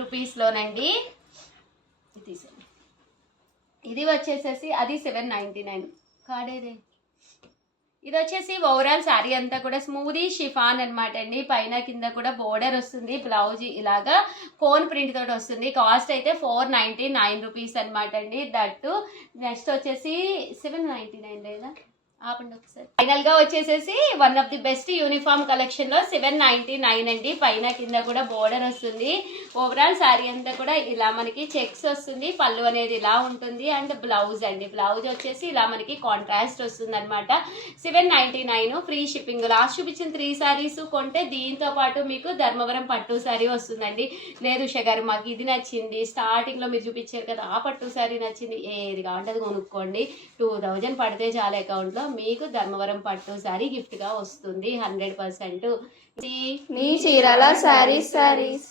రూపీస్లోనండి. ఇది వచ్చేసేసి అది 799 కాడేదే. ఇది వచ్చేసి ఓవరాల్ శారీ అంతా కూడా స్మూదీ షిఫాన్ అనమాట అండి. పైన కింద కూడా బోర్డర్ వస్తుంది. బ్లౌజ్ ఇలాగా కోన్ ప్రింట్ తోటి వస్తుంది. కాస్ట్ అయితే 499 రూపీస్ అనమాట అండి. దట్టు నెక్స్ట్ వచ్చేసి 799 లేదా ఆపండి ఒకసారి. ఫైనల్ గా వచ్చేసేసి one of the best uniform collection లో 799 అండి. పైన కింద కూడా బోర్డర్ వస్తుంది. ఓవరాల్ శారీ అంతా కూడా ఇలా మనకి చెక్స్ వస్తుంది. పళ్ళు అనేది ఇలా ఉంటుంది. అండ్ బ్లౌజ్ అండి, బ్లౌజ్ వచ్చేసి ఇలా మనకి కాంట్రాస్ట్ వస్తుంది అనమాట. 799 ఫ్రీ షిప్పింగ్. లాస్ట్ చూపించిన 3 శారీస్ కొంటే దీంతో పాటు మీకు ధర్మవరం పట్టు శారీ వస్తుందండి. లేదు ఉష గారు మాకు ఇది నచ్చింది, స్టార్టింగ్ లో మీరు చూపించారు కదా ఆ పట్టు శారీ నచ్చింది, ఏది కావాలంటే అది కొనుక్కోండి. 2000 పడితే చాలా అకౌంట్ లో మీకు ధర్మవరం పట్టు శారీ గిఫ్ట్ గా వస్తుంది 100%. మీ చీరాల శారీస్.